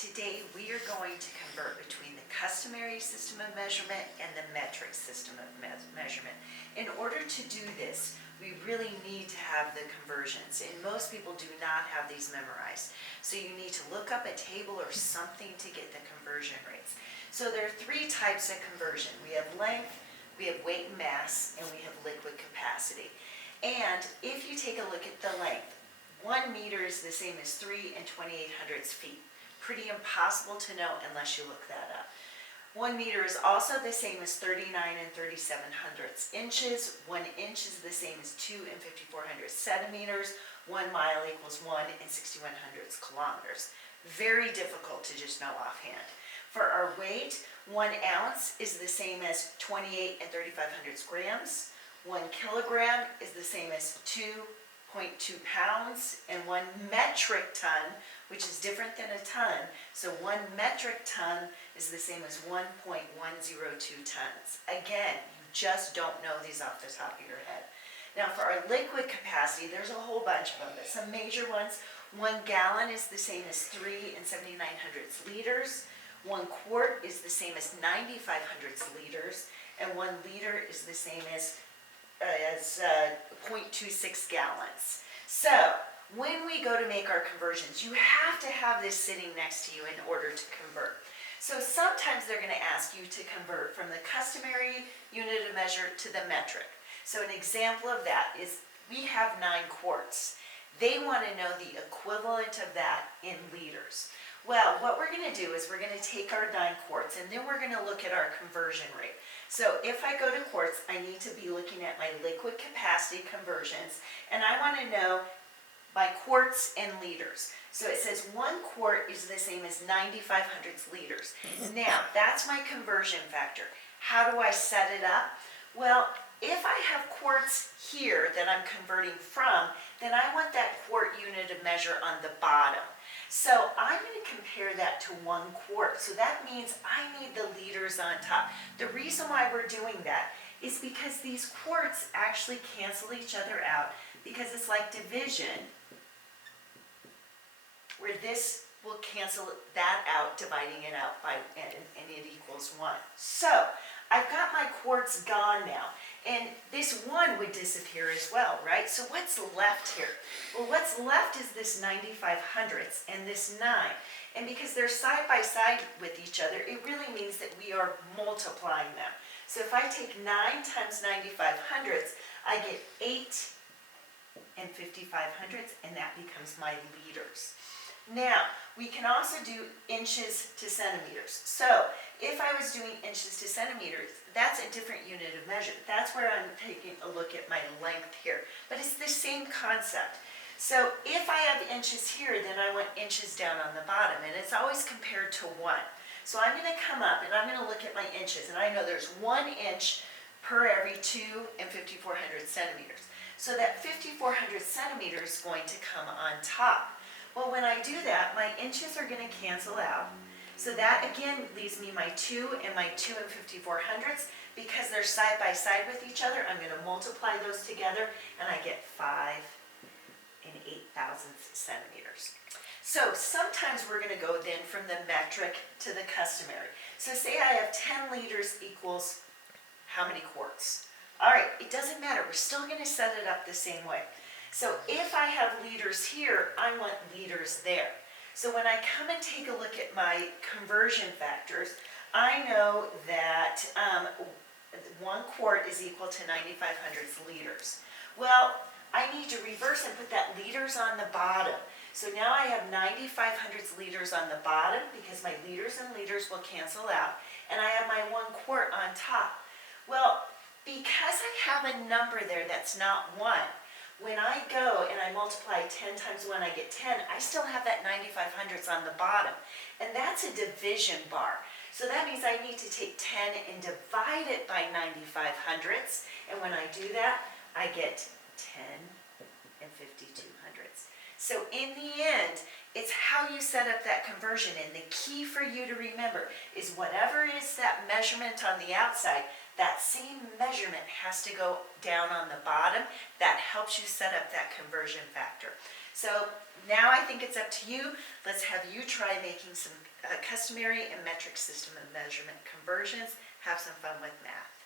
Today we are going to convert between the customary system of measurement and the metric system of measurement. In order to do this, we really need to have the conversions, and most people do not have these memorized. So you need to look up a table or something to get the conversion rates. So there are three types of conversion. We have length, we have weight and mass, and we have liquid capacity. And if you take a look at the length, 1 meter is the same as 3 and 2800 feet. Pretty impossible to know unless you look that up. 1 meter is also the same as 39 and 37 hundredths inches. 1 inch is the same as 2 and 5400 centimeters. 1 mile equals 1 and 61 hundredths kilometers. Very difficult to just know offhand. For our weight, 1 ounce is the same as 28 and 35 hundredths grams. 1 kilogram is the same as 2.2 pounds, and 1 metric ton, which is different than a ton, so 1 metric ton is the same as 1.102 tons. Again, you just don't know these off the top of your head. Now for our liquid capacity, there's a whole bunch of them, but some major ones. 1 gallon is the same as 3 and 79 hundredths liters. 1 quart is the same as 95 hundredths liters, and 1 liter is the same as 0.26 gallons. So when we go to make our conversions, you have to have this sitting next to you in order to convert. So sometimes they're going to ask you to convert from the customary unit of measure to the metric. So an example of that is we have 9 quarts. They want to know the equivalent of that in liters. Well, what we're going to do is we're going to take our 9 quarts and then we're going to look at our conversion rate. So if I go to quarts, I need to be looking at my liquid capacity conversions, and I want to know by quarts and liters. So it says 1 quart is the same as 95 hundredths liters. Now, that's my conversion factor. How do I set it up? Well, if I have quarts here that I'm converting from, then I want that quart unit of measure on the bottom. So I'm going to compare that to 1 quart. So that means I need the liters on top. The reason why we're doing that is because these quarts actually cancel each other out, because it's like division, where this will cancel that out, dividing it out by and it equals 1. So I've got my quarts gone now, and this 1 would disappear as well, right? So what's left here? Well, what's left is this 95 hundredths and this 9. And because they're side by side with each other, it really means that we are multiplying them. So if I take 9 times 95 hundredths, I get 8 and 55 hundredths, and that becomes my liters. Now, we can also do inches to centimeters. So if I was doing inches to centimeters, that's a different unit of measure. That's where I'm taking a look at my length here. But it's the same concept. So if I have inches here, then I want inches down on the bottom, and it's always compared to 1. So I'm going to come up and I'm going to look at my inches, and I know there's 1 inch per every 2 and 5400 centimeters. So that 5400 centimeters is going to come on top. Well, when I do that, my inches are going to cancel out. So that again leaves me my 2 and my 2 and 54 hundredths. Because they're side by side with each other, I'm going to multiply those together, and I get 5 and 8 thousandths centimeters. So sometimes we're going to go then from the metric to the customary. So say I have 10 liters equals how many quarts? All right, it doesn't matter. We're still going to set it up the same way. So if I have liters here, I want liters there. So when I come and take a look at my conversion factors, I know that 1 quart is equal to 95 hundredths liters. Well, I need to reverse and put that liters on the bottom. So now I have 95 hundredths liters on the bottom, because my liters and liters will cancel out, and I have my 1 quart on top. Well, because I have a number there that's not 1, when I go and I multiply 10 times 1, I get 10. I still have that 95 hundredths on the bottom. And that's a division bar. So that means I need to take 10 and divide it by 95 hundredths. And when I do that, I get 10 and 52 hundredths. So in the end, it's how you set up that conversion. And the key for you to remember is whatever is that measurement on the outside, that same measurement has to go down on the bottom. That helps you set up that conversion factor. So now I think it's up to you. Let's have you try making some customary and metric system of measurement conversions. Have some fun with math.